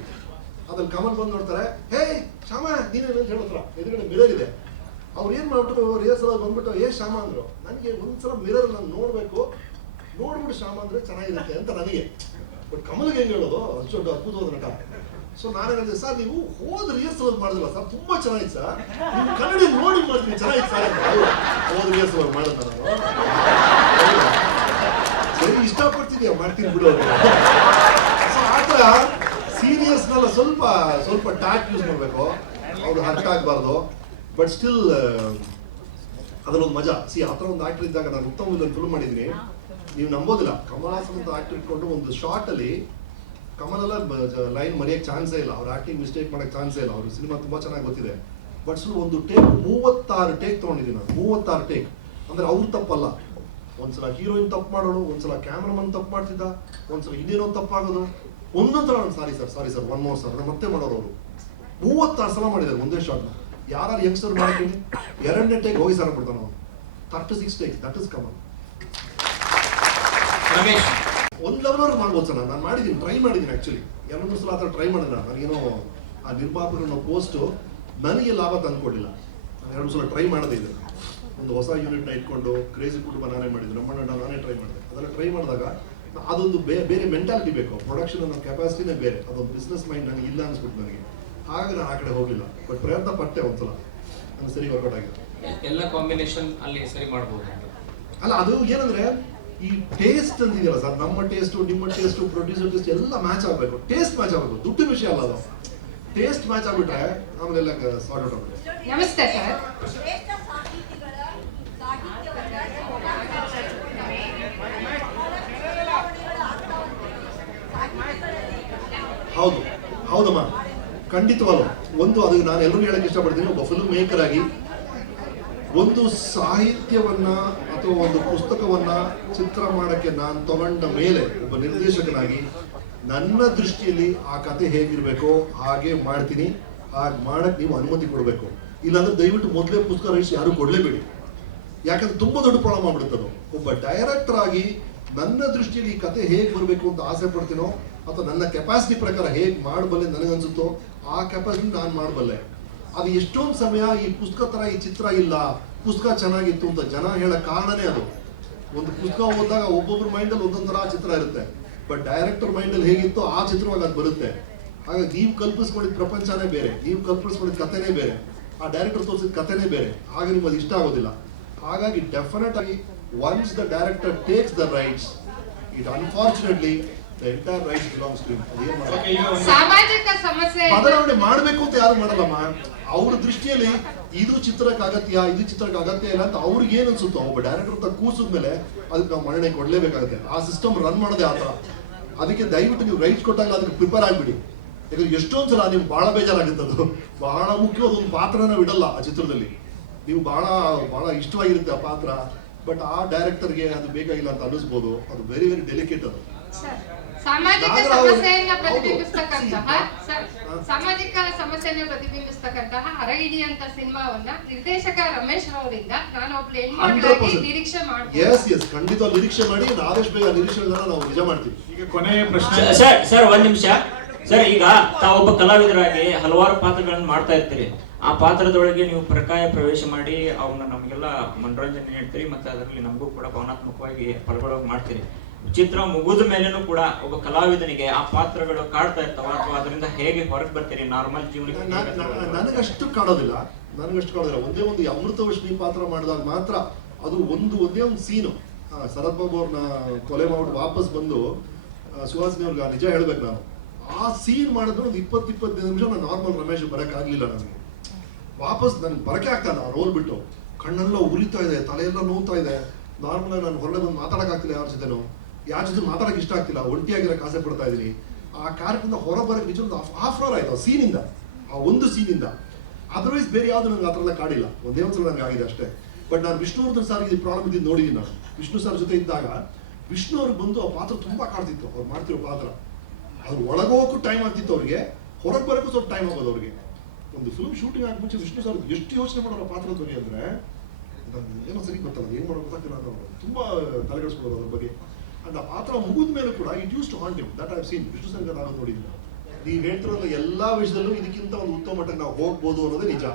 ಅದ್ರಲ್ಲಿ ಕಮಲ್ ಬಂದು ನೋಡ್ತಾರೆ, ಹೇ ಶ್ಯಾಮ ನೀನೇನು ಅಂತ ಹೇಳತ್ರ, ಎದುರುಗಡೆ ಮಿರರ್ ಇದೆ. ಅವ್ರು ಏನ್ ಮಾಡ್ಬಿಟ್ಟು ರಿಹರ್ಸಲ್ ಬಂದ್ಬಿಟ್ಟು ಏ ಶ್ಯಾಮ ಅಂದ್ರು. ನನಗೆ ಒಂದ್ಸಲ ಮಿರರ್ ನಾನು ನೋಡ್ಬಿಟ್ಟು ಶ್ಯಾಮ ಅಂದ್ರೆ ಚೆನ್ನಾಗಿರುತ್ತೆ ಅಂತ ನನಗೆ. ಬಟ್ ಕಮಲ್ಗೆ ಹೆಂಗ್ ಹೇಳೋದು, ಅಷ್ಟೊಂದು ಅದ್ಭುತವಾದ ನಟ. ಸೊ ನಾನು ಹೇಳಿದೆ, ಸರ್ ನೀವು ಹೋದ ರಿಹರ್ಸಲ್ ಮಾಡಿದಿಲ್ಲ ಸರ್, ತುಂಬಾ ಚೆನ್ನಾಗಿತ್ತು ಸರ್, ನೀವು ಕನ್ನಡ ನೋಡಿ ಮಾಡ್ತೀನಿ ಚೆನ್ನಾಗಿತ್ತು ಸರ್ ಅಂತ. ಹೋದ ರಿಹರ್ಸಲ್ ಮಾಡಿದ ನಾನು ಸರಿ ಇಷ್ಟಪಡ್ತಿದ್ಯಾ ಮಾಡ್ತೀನಿ ಬಿಡು ಅಂತ. ಸೊ ಆತರ ಸೀರಿಯಸ್ನೆಲ್ಲ ಸ್ವಲ್ಪ ಟ್ಯಾಕ್ ಯೂಸ್ ಮಾಡ್ಬೇಕು, ಅವ್ರು ಹರ್ಟ್ ಆಗ್ಬಾರ್ದು. ಬಟ್ ಸ್ಟಿಲ್ ಅದರೊಂದು ಮಜಾ. ಆ ಥರ ಒಂದು ಆಕ್ಟರ್ ಇದ್ದಾಗ, ನಾನು ಉತ್ತಮ ವಿಲನ್ ಫಿಲ್ಮ್ ಮಾಡಿದ್ದೀನಿ, ನೀವು ನಂಬೋದಿಲ್ಲ. ಕಮಲ್ ಹಾಸನ್ ಅಂತ ಆಕ್ಟರ್ ಇಟ್ಕೊಂಡು ಒಂದು ಶಾರ್ಟ್ ಅಲ್ಲಿ ಕಮಲ್ ಎಲ್ಲ ಲೈನ್ ಮರೆಯಕ್ಕೆ ಚಾನ್ಸೇ ಇಲ್ಲ, ಅವ್ರ ಆಕ್ಟಿಂಗ್ ಮಿಸ್ಟೇಕ್ ಮಾಡಕ್ಕೆ ಚಾನ್ಸೇ ಇಲ್ಲ. ಅವ್ರ ಸಿನಿಮಾ ತುಂಬಾ ಚೆನ್ನಾಗಿ ಗೊತ್ತಿದೆ. ಬಟ್ ಸ್ಟಿಲ್ ಒಂದು ಟೇಕ್ 36 ಟೇಕ್ ತಗೊಂಡಿದ್ದೀನಿ ನಾನು. 36 ಟೇಕ್ ಅಂದ್ರೆ ಅವ್ರು ತಪ್ಪಲ್ಲ. ಒಂದ್ಸಲ ಹೀರೋಯಿನ್ ತಪ್ಪು ಮಾಡೋಳು, ಒಂದ್ಸಲ ಕ್ಯಾಮ್ರಾಮನ್ ತಪ್ಪು ಮಾಡ್ತಿದ್ದ, ಒಂದ್ಸಲ ಇನ್ನೇನೋ ತಪ್ಪಾಗೋದು. ಒಂದೊಂದ್ಸಲ ನಾನು sorry sir one more sir ಮತ್ತೆ ಮಾಡೋರು ಅವರು. 36 ಸಲ ಮಾಡಿದ್ದಾರೆ ಒಂದೇ ಶಾರ್ಟ್ನ. ಯಾರು ಯಂಗ್ಸ್ಟರ್ ಮಾಡ್ತೀನಿ, 2ನೇ ಟೇಕ್ ಹೋಗಿ ಸರ್ ಬಿಡ್ತಾನೆ ಅವನು. 36 ಟೇಕ್, ದಟ್ ಇಸ್ ಕಮಲ್. ಒಂದು ಲೆವೆಲ್ ಮಾಡ್ಬೋದು ಸರ್. ನಾನು ಮಾಡಿದ್ದೀನಿ, ಟ್ರೈ ಮಾಡಿದ್ದೀನಿ ಆಕ್ಚುಲಿ 2-3 ಸಲ ಆ ಥರ ಟ್ರೈ ಮಾಡಿದ್ರೆ. ನನಗೇನೋ ಆ ನಿರ್ಮಾಪಕರ ಪೋಸ್ಟ್ ನನಗೆ ಲಾಭ ತಂದ್ಕೊಡ್ಲಿಲ್ಲ. ನಾನು 2 ಸಲ ಟ್ರೈ ಮಾಡದೇ ಇದೆ. ಒಂದು ಹೊಸ ಯೂನಿಟ್ನ ಇಟ್ಕೊಂಡು ಕ್ರೇಜಿ ಕುಟುಂಬ ನಾನೇ ಮಾಡಿದ್ದೆ, ನಮ್ಮಣ್ಣ ನಾನೇ ಟ್ರೈ ಮಾಡಿದೆ. ಅದೆಲ್ಲ ಟ್ರೈ ಮಾಡಿದಾಗ ಅದೊಂದು ಬೇರೆ ಮೆಂಟಾಲಿಟಿ ಬೇಕು, ಪ್ರೊಡಕ್ಷನ್ ಅನ್ನೋ ಕೆಪಾಸಿಟಿನೇ ಬೇರೆ, ಅದೊಂದು ಬಿಸ್ನೆಸ್ ಮೈಂಡ್ ನನಗೆ ಇಲ್ಲ ಅನ್ಸ್ಬಿಟ್ಟು ನನಗೆ. ಹಾಗೆ ನಾನು ಆ ಕಡೆ ಹೋಗಲಿಲ್ಲ. ಬಟ್ ಪ್ರಯತ್ನ ಪಟ್ಟೆ ಒಂದ್ಸಲ, ನಾನು ಸರಿ ವರ್ಕೌಟ್ ಆಗಿದೆ. ಎಲ್ಲ ಕಾಂಬಿನೇಷನ್ ಅಲ್ಲಿ ಸರಿ ಮಾಡಬಹುದು ಅಲ್ಲ, ಅದು ಏನಂದ್ರೆ ಈ ಟೇಸ್ಟ್ ಅಂತಿದೆಯಲ್ಲ ಸರ್, ನಮ್ಮ ಟೇಸ್ಟು, ನಿಮ್ಮ ಟೇಸ್ಟು, ಪ್ರೊಡ್ಯೂಸರ್ ಟೇಸ್ಟ್ ಎಲ್ಲ ಮ್ಯಾಚ್ ಆಗಬೇಕು. ಟೇಸ್ಟ್ ಮ್ಯಾಚ್ ಆಗಬೇಕು, ದುಡ್ಡು ವಿಷಯ ಅಲ್ಲ ಅದು. ಟೇಸ್ಟ್ ಮ್ಯಾಚ್ ಆಗ್ಬಿಟ್ರೆ ಆಮೇಲೆ ಎಲ್ಲ ಸಾರ್ಟ್ ಔಟ್ ಆಗುತ್ತೆ. ನಮಸ್ತೆ ಸರ್. ಹೌದಮ್ಮ, ಖಂಡಿತವಾಗ್ಲು. ಒಂದು ಅದು ನಾನು ಎಲ್ಲರೂ ಹೇಳಕ್ ಇಷ್ಟಪಡ್ತೀನಿ, ಒಬ್ಬ ಫಿಲ್ಮ್ ಮೇಕರ್ ಆಗಿ ಒಂದು ಸಾಹಿತ್ಯವನ್ನ ಅಥವಾ ಒಂದು ಪುಸ್ತಕವನ್ನ ಚಿತ್ರ ಮಾಡಕ್ಕೆ ನಾನು ತಗೊಂಡ ಮೇಲೆ ಒಬ್ಬ ನಿರ್ದೇಶಕನಾಗಿ ನನ್ನ ದೃಷ್ಟಿಯಲ್ಲಿ ಆ ಕತೆ ಹೇಗಿರ್ಬೇಕೋ ಹಾಗೆ ಮಾಡ್ತೀನಿ. ಹಾಗೆ ಮಾಡಕ್ ನೀವು ಅನುಮತಿ ಕೊಡಬೇಕು. ಇಲ್ಲಾಂದ್ರೆ ದಯವಿಟ್ಟು ಮೊದಲೇ ಪುಸ್ತಕ ರಚಿಸಿ ಯಾರು ಕೊಡ್ಲೇಬೇಡಿ. ಯಾಕಂದ್ರೆ ತುಂಬಾ ದೊಡ್ಡ ಪ್ರಾಬ್ಲಮ್ ಆಗ್ಬಿಡುತ್ತದು. ಒಬ್ಬ ಡೈರೆಕ್ಟರ್ ಆಗಿ ನನ್ನ ದೃಷ್ಟಿಯಲ್ಲಿ ಈ ಕತೆ ಹೇಗೆ ಬರಬೇಕು ಅಂತ ಆಸೆ ಪಡ್ತೀನೋ, ಅಥವಾ ನನ್ನ ಕೆಪಾಸಿಟಿ ಪ್ರಕಾರ ಹೇಗೆ ಮಾಡಬಲ್ಲೆ ನನಗನ್ಸುತ್ತೋ ಆ ಕೆಪಾಸಿಟಿ ನಾನು ಮಾಡಬಲ್ಲೆ. ಅದು ಎಷ್ಟೊಂದು ಸಮಯ ಈ ಪುಸ್ತಕ ತರ ಈ ಚಿತ್ರ ಇಲ್ಲ, ಪುಸ್ತಕ ಚೆನ್ನಾಗಿತ್ತು ಅಂತ ಜನ ಹೇಳೋ ಕಾರಣನೇ ಅದು. ಒಂದು ಪುಸ್ತಕ ಓದಿದಾಗ ಒಬ್ಬೊಬ್ರ ಮೈಂಡಲ್ಲಿ ಒಂದೊಂದು ತರ ಚಿತ್ರ ಇರುತ್ತೆ. ಬಟ್ ಡೈರೆಕ್ಟರ್ ಮೈಂಡಲ್ಲಿ ಹೇಗಿತ್ತೋ ಆ ಚಿತ್ರವಾಗಿ ಅದು ಬರುತ್ತೆ. ಹಾಗಾಗಿ ನೀವು ಕಲ್ಪಿಸ್ಕೊಂಡಿದ್ದ ಪ್ರಪಂಚನೇ ಬೇರೆ, ನೀವು ಕಲ್ಪಿಸ್ಕೊಂಡಿದ್ದ ಕಥೆನೇ ಬೇರೆ, ಆ ಡೈರೆಕ್ಟರ್ ತೋರಿಸಿದ ಕಥೆನೇ ಬೇರೆ. ಆಗ ನಿಮ್ಗೆ ಅದು ಇಷ್ಟ ಆಗೋದಿಲ್ಲ. ಹಾಗಾಗಿ ಡೆಫಿನೆಟ್ ಆಗಿ once the director takes the rights, it unfortunately the entire rights belongs to him. ಅದೇನ್ ಮಾಡೋದು? Okay, ಈಗ ಒಂದು ಸಾಮಾಜಿಕ ಸಮಸ್ಯೆ ಬದಲಾವಣೆ ಮಾಡ್ಬೇಕು ಅಂತ ಯಾರು ಮಾಡಲ್ಲಮ್ಮ. ಅವ್ರ ದೃಷ್ಟಿಯಲ್ಲಿ ಇದು ಚಿತ್ರಕ್ಕೆ ಅಗತ್ಯ, ಇದು ಚಿತ್ರಕ್ಕೆ ಅಗತ್ಯ ಇಲ್ಲ ಅಂತ ಅವ್ರಿಗೆ ಏನ್ ಅನ್ಸುತ್ತೋ ಒಬ್ಬ ಡೈರೆಕ್ಟರ್ ಅಂತ ಕೂಸಿದ್ಮೇಲೆ ಅದಕ್ಕೆ ನಾವು ಮನ್ನಣೆ ಕೊಡ್ಲೇಬೇಕಾಗುತ್ತೆ. ಆ ಸಿಸ್ಟಮ್ ರನ್ ಮಾಡೋದೇ ಆತರ. ಅದಕ್ಕೆ ದಯವಿಟ್ಟು ನೀವು ರೈಟ್ಸ್ ಕೊಟ್ಟಾಗ ಅದಕ್ಕೆ ಪ್ರಿಪೇರ್ ಆಗ್ಬಿಡಿ. ಯಾಕಂದ್ರೆ ಎಷ್ಟೊಂದ್ ಸಲ ನಿಮ್ಗೆ ಬಹಳ ಬೇಜಾರಾಗುತ್ತೆ. ಅದು ಬಹಳ ಮುಖ್ಯವಾದ ಒಂದು ಪಾತ್ರನ ಇಡಲ್ಲ ಆ ಚಿತ್ರದಲ್ಲಿ. ನೀವು ಬಹಳ ಇಷ್ಟವಾಗಿರುತ್ತೆ ಆ ಪಾತ್ರ, ಬಟ್ ಆ ಡೈರೆಕ್ಟರ್ಗೆ ಅದು ಬೇಕಾಗಿಲ್ಲ ಅಂತ ಅನ್ನಿಸ್ಬೋದು. ಅದು ವೆರಿ ವೆರಿ ಡೆಲಿಕೇಟ್ ಅದು. ಸರ್, ಸಾಮಾಜಿಕ ನಾಗರಾವ್ ಸಮಸ್ಯೆಯನ್ನ ಹೌದು. ಪ್ರತಿಬಿಂಬಿಸ್ತಕ್ಕಂತಹ ಸಾಮಾಜಿಕ ಸಮಸ್ಯೆಯನ್ನ ಪ್ರತಿಬಿಂಬಿಸ್ತಕ್ಕಂತಹ ಹರಗಿಡಿ ಅಂತ ಸಿನಿಮಾವನ್ನ ನಿರ್ದೇಶಕ ರಮೇಶ್ ರವರಿಂದ ನಾನು ಒಬ್ಳು ಹೆಣ್ಮಗಳಾಗಿ ನಿರೀಕ್ಷೆ ಮಾಡ್ತೀನಿ. ಎಸ್ ಖಂಡಿತ ನಿರೀಕ್ಷೆ ಮಾಡಿ. ಆದಷ್ಟು ಬೇಗ ನಿರೀಕ್ಷೆ ನಾವು ನಿಜ ಮಾಡ್ತೀವಿ. ಈಗ ಕೊನೆಯ ಪ್ರಶ್ನೆ. ಸರ್ ಒಂದ್ ನಿಮಿಷ ಸರ್. ಈಗ ತಾವೊಬ್ಬ ಕಲಾವಿದರಾಗಿ ಹಲವಾರು ಪಾತ್ರಗಳನ್ನು ಮಾಡ್ತಾ ಇರ್ತೀರಿ. ಆ ಪಾತ್ರದೊಳಗೆ ನೀವು ಪ್ರಕಾಯ ಪ್ರವೇಶ ಮಾಡಿ ಅವನ್ನ ನಮಗೆಲ್ಲ ಮನೋರಂಜನೆ ನೀಡ್ತೀರಿ, ಮತ್ತೆ ಅದರಲ್ಲಿ ನಮಗೂ ಕೂಡ ಭಾವನಾತ್ಮಕವಾಗಿ ಪಾಲ್ಗೊಳ್ಳೋಕೆ ಮಾಡ್ತೀರಿ. ಚಿತ್ರ ಮುಗಿದ ಮೇಲೇನು ಕೂಡ ಒಬ್ಬ ಕಲಾವಿದನಿಗೆ ಆ ಪಾತ್ರಗಳು ಕಾಡ್ತಾ ಇರ್ತಾವ, ಅಥವಾ ಅದರಿಂದ ಹೇಗೆ ಹೊರಗೆ ಬರ್ತೀರಿ ನಾರ್ಮಲ್ ಜೀವನಕ್ಕೆ? ನನಗಷ್ಟು ಕಾಣೋದಿಲ್ಲ. ಒಂದೇ ಒಂದು ಅಮೃತವರ್ಷಿಣಿ ಪಾತ್ರ ಮಾಡಿದಾಗ ಮಾತ್ರ ಅದು ಒಂದೇ ಒಂದು ಸೀನು. ಶರತ್ ಬಾಬು ಅವ್ರನ್ನ ಕೊಲೆ ಮಾಡ್ಬಿಟ್ಟು ವಾಪಸ್ ಬಂದು ಸುಹಾಸಿನಿ ಅವ್ರಿಗೆ ನಿಜ ಹೇಳ್ಬೇಕು, ನಾನು ಆ ಸೀನ್ ಮಾಡಿದ್ರು ಒಂದು 20-25 ನಿಮಿಷ ನಾನು ನಾರ್ಮಲ್ ರಮೇಶ್ ಬರಕ್ ಆಗ್ಲಿಲ್ಲ. ನನಗೆ ವಾಪಸ್ ನನ್ಗೆ ಬರಕೆ ಆಗ್ತಾನೆ ಆ ರೋಲ್ ಬಿಟ್ಟು. ಕಣ್ಣೆಲ್ಲ ಉರಿತಾ ಇದೆ, ತಲೆಯೆಲ್ಲ ನೋವ್ತಾ ಇದೆ. ನಾರ್ಮಲ್ ನಾನು ಹೊರಗಡೆ ಬಂದು ಮಾತಾಡಕ್ ಆಗ್ತಿಲ್ಲ, ಯಾರ ಜೊತೆ ಮಾತಾಡಕ್ ಇಷ್ಟ ಆಗ್ತಿಲ್ಲ, ಒಂಟಿಯಾಗಿರಕ್ ಆಸೆ ಪಡ್ತಾ ಇದೀನಿ. ಆ ಕಾರ್ಯಕ್ರಮದಿಂದ ಹೊರ ಬರಕ್ ನಿಜ ಒಂದು ಹಾಫ್ ಅವರ್ ಆಯ್ತು ಆ ಸೀನಿಂದ, ಆ ಒಂದು ಸೀನಿಂದ. ಅದರ್ವೈಸ್ ಬೇರೆ ಯಾವ್ದು ನನಗೆ ಆ ಥರ ಎಲ್ಲ ಕಾಡಿಲ್ಲ. ಒಂದೇ ಒಂದ್ಸಲ ನನಗೆ ಆಗಿದೆ ಅಷ್ಟೇ. ಬಟ್ ನಾನು ವಿಷ್ಣುವರ್ಧನ್ ಸರ್ ಇದು ಪ್ರಾಬ್ಲಮ್ ಇದ್ದು ನೋಡಿದ್ದೀನಿ. ನಾನು ವಿಷ್ಣು ಸರ್ ಜೊತೆ ಇದ್ದಾಗ ವಿಷ್ಣು ಅವ್ರಿಗೆ ಬಂದು ಆ ಪಾತ್ರ ತುಂಬಾ ಕಾಡ್ತಿತ್ತು. ಅವ್ರು ಮಾಡ್ತಿರೋ ಪಾತ್ರ ಅವ್ರು ಒಳಗೋಗಕ್ಕೂ ಟೈಮ್ ಆಗ್ತಿತ್ತು, ಅವ್ರಿಗೆ ಹೊರಗೆ ಬರೋಕ್ಕೂ ಸ್ವಲ್ಪ ಟೈಮ್ ಆಗೋದು ಅವ್ರಿಗೆ. ಒಂದು ಫಿಲ್ಮ್ ಶೂಟಿಂಗ್ ಆಗಿ ಮುಂಚೆ ವಿಷ್ಣು ಸರ್ ಎಷ್ಟು ಯೋಚನೆ ಮಾಡೋರು ಪಾತ್ರದ ಬಗ್ಗೆ ಅಂದ್ರೆ ಏನೋ ಸರಿ ಗೊತ್ತಲ್ಲ, ಏನ್ ಮಾಡೋದು ಗೊತ್ತಾಗ್ತಿಲ್ಲ ಅನ್ನೋ ತುಂಬಾ ತಲೆಗೆಡಿಸ್ಕೊಳ್ಳೋದು ಅದ್ರ ಬಗ್ಗೆ. ಅಂಡ್ ಆ ಪಾತ್ರ ಮುಗಿದ ಮೇಲೆ ಕೂಡ it used to haunt him. That I have seen. Vishnu sir ಆಗೋದು ನೋಡಿದ್ದೀನಿ. ನೀವು ಹೇಳ್ತಿರೋದು ಎಲ್ಲಾ ವಿಷಯದಲ್ಲೂ ಇದಕ್ಕಿಂತ ಒಂದು ಉತ್ತಮ ಮಟ್ಟಕ್ಕೆ ನಾವು ಹೋಗ್ಬೋದು ಅನ್ನೋದೇ ನಿಜ,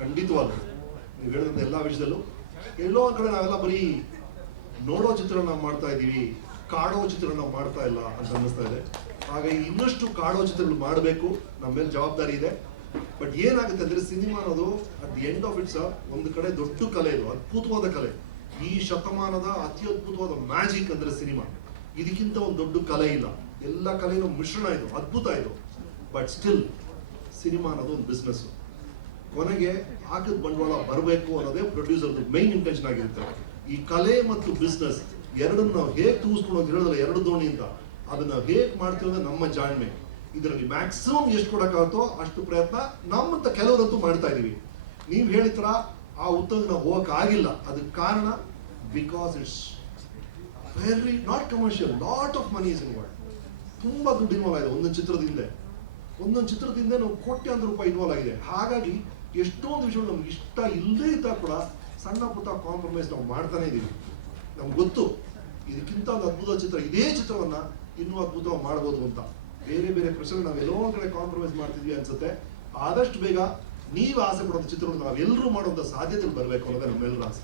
ಖಂಡಿತವಾಗ್ಲೂ. ನೀವು ಹೇಳಿದಂತ ಎಲ್ಲಾ ವಿಷಯದಲ್ಲೂ ಎಲ್ಲೋ ಒಂದ್ ಕಡೆ ನಾವೆಲ್ಲ ಬರೀ ನೋಡೋ ಚಿತ್ರ ನಾವು ಮಾಡ್ತಾ ಇದೀವಿ, ಕಾಡೋ ಚಿತ್ರ ನಾವು ಮಾಡ್ತಾ ಇಲ್ಲ ಅಂತ ಅನ್ನಿಸ್ತಾ ಇದೆ. ಹಾಗಾಗಿ ಇನ್ನಷ್ಟು ಕಾಡೋ ಚಿತ್ರಗಳು ಮಾಡಬೇಕು, ನಮ್ಮ ಮೇಲೆ ಜವಾಬ್ದಾರಿ ಇದೆ. ಬಟ್ ಏನಾಗುತ್ತೆ ಅಂದ್ರೆ ಸಿನಿಮಾ ಅನ್ನೋದು at the end of it's ಒಂದು ಕಡೆ ದೊಡ್ಡ ಕಲೆ, ಇದು ಅದ್ಭುತವಾದ ಕಲೆ. ಈ ಶತಮಾನದ ಅತಿ ಅದ್ಭುತವಾದ ಮ್ಯಾಜಿಕ್ ಅಂದ್ರೆ ಸಿನಿಮಾ. ಇದಕ್ಕಿಂತ ಒಂದು ದೊಡ್ಡ ಕಲೆ ಇಲ್ಲ. ಎಲ್ಲ ಕಲೆನೂ ಮಿಶ್ರಣ ಇದು, ಅದ್ಭುತ ಇದು. ಬಟ್ ಸ್ಟಿಲ್ ಸಿನಿಮಾ ಅನ್ನೋದು ಒಂದು ಬಿಸ್ನೆಸ್. ಕೊನೆಗೆ ಹಾಕಿದ ಬಂಡವಾಳ ಬರಬೇಕು ಅನ್ನೋದೇ ಪ್ರೊಡ್ಯೂಸರ್ದು ಮೈನ್ ಇಂಟೆನ್ಷನ್ ಆಗಿರುತ್ತೆ. ಈ ಕಲೆ ಮತ್ತು ಬಿಸ್ನೆಸ್ ಎರಡನ್ನು ನಾವು ಹೇಗೆ ತೂಸ್ಕೊಂಡು ಹೋಗಿ ಹೇಳೋದಲ್ಲ, ಎರಡು ದೋಣಿ ಅಂತ. ಅದನ್ನ ಹೇಗೆ ಮಾಡ್ತೀವಿ ಅಂದ್ರೆ ನಮ್ಮ ಜಾಣ್ಮೆ. ಇದರಲ್ಲಿ ಮ್ಯಾಕ್ಸಿಮಮ್ ಎಷ್ಟು ಕೊಡಕ್ಕಾಗುತ್ತೋ ಅಷ್ಟು ಪ್ರಯತ್ನ ನಮ್ಮಂತ ಕೆಲವರಂತೂ ಮಾಡ್ತಾ ಇದೀವಿ. ನೀವು ಹೇಳಿದ್ರ ಆ ಉತ್ತರಕ್ಕೆ ನಾವು ಹೋಗಕ್ ಆಗಿಲ್ಲ. ಅದಕ್ಕೆ ಕಾರಣ because it's very not commercial. Lot of money is involve. ತುಂಬಾ ದುಡ್ಡು ಇನ್ವಾಲ್ವ್ ಆಗಿದೆ ಒಂದೊಂದು ಚಿತ್ರದ ಹಿಂದೆ ನಾವು ಕೋಟ್ಯಾಂತರ ರೂಪಾಯಿ ಇನ್ವಾಲ್ವ್ ಆಗಿದೆ. ಹಾಗಾಗಿ ಎಷ್ಟೊಂದು ವಿಷಯಗಳು ನಮ್ಗೆ ಇಷ್ಟ ಇಲ್ಲದೇ ಇದ್ದಾಗ ಕೂಡ ಸಣ್ಣ ಪುಟ್ಟ ಕಾಂಪ್ರಮೈಸ್ ನಾವು ಮಾಡ್ತಾನೆ ಇದೀವಿ. ನಮ್ಗೆ ಗೊತ್ತು ಇದಕ್ಕಿಂತ ಒಂದು ಅದ್ಭುತ ಚಿತ್ರ, ಇದೇ ಚಿತ್ರವನ್ನ ಇನ್ನೂ ಅದ್ಭುತವಾಗಿ ಮಾಡ್ಬೋದು ಅಂತ. ಬೇರೆ ಪ್ರಶ್ನೆ ನಾವೆಲ್ಲೋ ಒಂದ್ ಕಡೆ ಕಾಂಪ್ರಮೈಸ್ ಮಾಡ್ತಿದ್ವಿ ಅನ್ಸುತ್ತೆ. ಆದಷ್ಟು ಬೇಗ ನೀವು ಆಸೆ ಪಡುವಂತ ಚಿತ್ರಗಳು ನಾವೆಲ್ಲರೂ ಮಾಡುವಂತ ಸಾಧ್ಯತೆಗಳು ಬರಬೇಕು ಅನ್ನೋದೇ ನಮ್ಮೆಲ್ಲರ ಆಸೆ.